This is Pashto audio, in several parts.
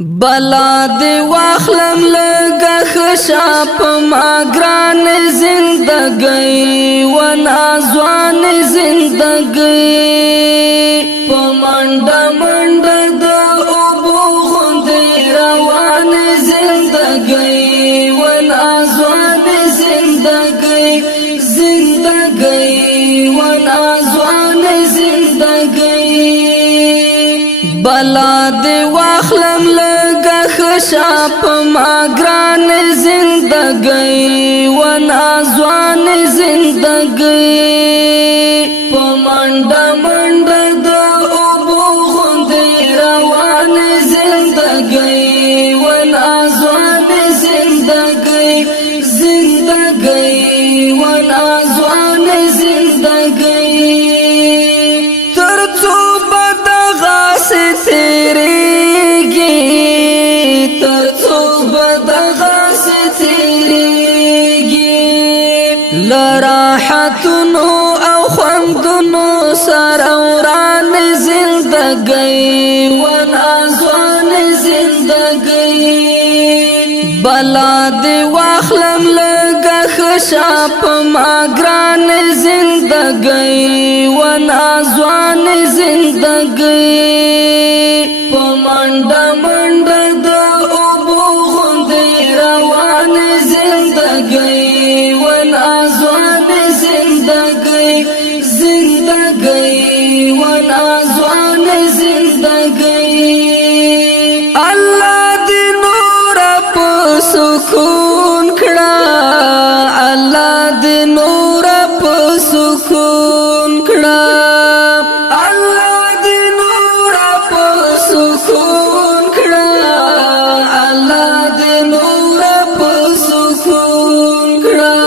بلا دی واخلم لگا خشا پا ما گران زندگی و نازوان زندگی پا منڈا منڈا دا اوبو غندی روان زندگی و نازوان زندگی زندگی و نازوان زندگی بلا دی واخلم لگا خشا پا ما گران زندگی و نازوان زندگی پا منڈا منڈا دا اوبو غندی روان زندگی و نازوان زندگی زندگی و نازوان زندگی ترڅو بدغا سے تیریږي ترڅو بدغا سے تیریږي لراحتونو او خوندونو سره وران زندگی و نازوان زندگی بلا دی واخلم لگا خشا پا ما گران زندگی و نازوان زندگی پا منڈا منڈا دا اوبو غندی روان زندگی و نازوان زندگی زندگی و نازوان زندگی اللہ دی نور پا سکون کڑا اللہ دی نور پا سکون کڑا اللہ دی نور پا سکون کڑا اللہ دی نور پا سکون کڑا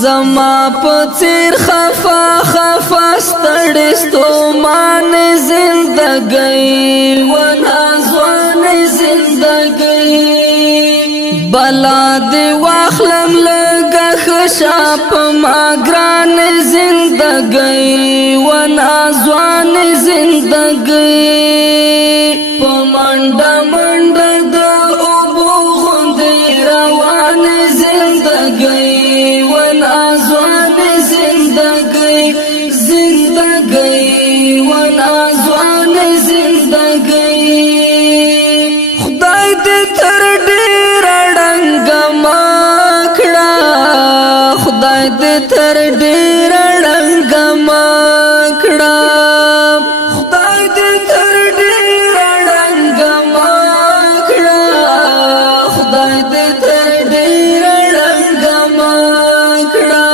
زما پا تیر خفا خفا ستڑستو مان زندگی و نازوان زندگی بلا دی واخلم لگا خشا پا ما گران زندگی و نازوان زندگی پا منڈا منڈا دا اوبو غندی روان زندگی و نازوان زندگی زندگی و نازوان زندگی خدای دی تر ډیر ډنګ ماکړه خدای دی تر ډیر ډنګ ماکړه خدای دی تر ډیر ډنګ ماکړه خدای دی تر ډیر ډنګ ماکړه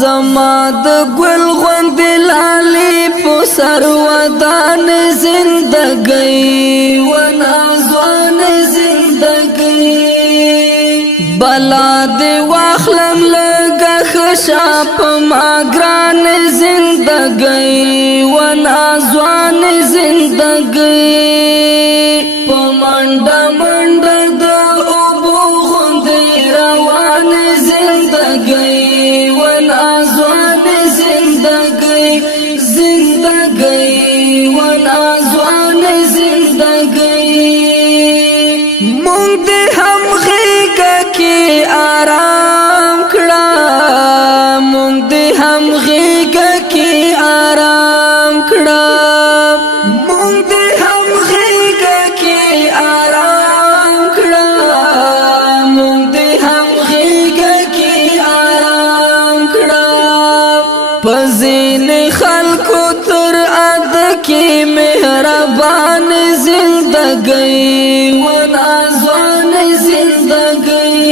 زما د ګل غوند لالي په سر ودان زندگی و نازوان زندگی بلا دی واخلم لگا خشا پا ما گران زندگی و نازوان زندگی پا منڈا منڈا دا اوبو غندی روان زندگی و نازوان زندگی زندگی و نازوان زندگی مونږ دې هم غېږه کې آرام کړه مونږ دې هم غېږه کې آرام کړه مونږ دې هم غېږه کې آرام کړه مونږ دې هم غېږه کې آرام کړه په ځینې خلکو تر اد کې مهربان زندگی و نازوان زندگی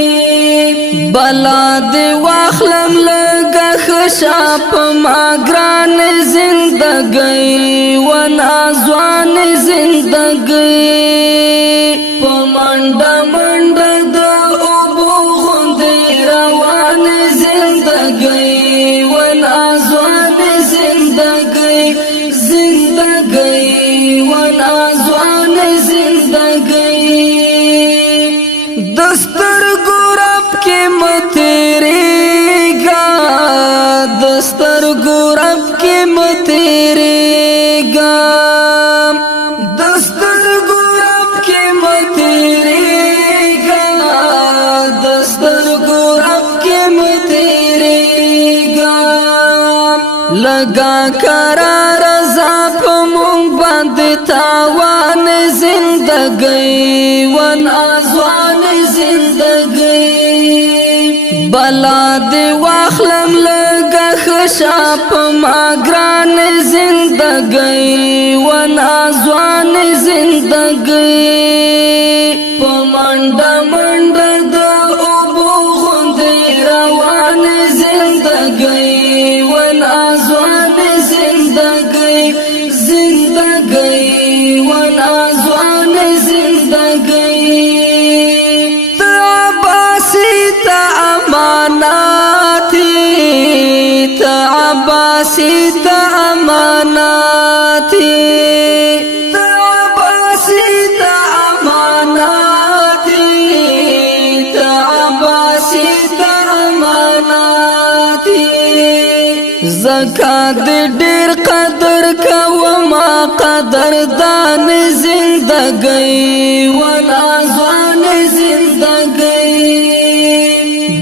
بلا دی واخلم لگا خشا پا ما گران زندگی و نازوان زندگی پا منڈا منڈا دا اوبو غندی روان زندگی و نازوان زندگی زندگی و نازوان زندگی دستر گورب کی متیریگا دستر گورب کی متیریگا دستر گورب لگا قرار عذاب مونږ باندې تاوان زندگی ون ازوان زندگی بلا دی واخلم لگا خشاپ ما گران زندگی ون ازوان زندگی پمنڈا منڈا دا اوبو غندی روان زندگی ون ازوان زندگی زندگی ون ازوان زندگی تعباسی تا اماناتی تعباسی تا اماناتی تعباسی تا اماناتی تعباسی تا اماناتی زکات ډیر قدر کوما قدر دان زندگی ولا ځوان زندگی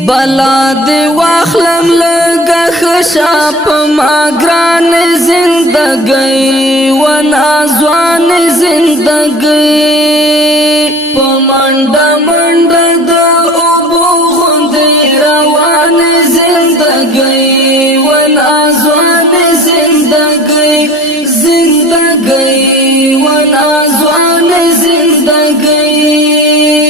بلا دی واخلم لگا خشاپ ما گران زندگی ولا ځوان زندگی پمنډا منډا د اوبو غوندې روان زندگی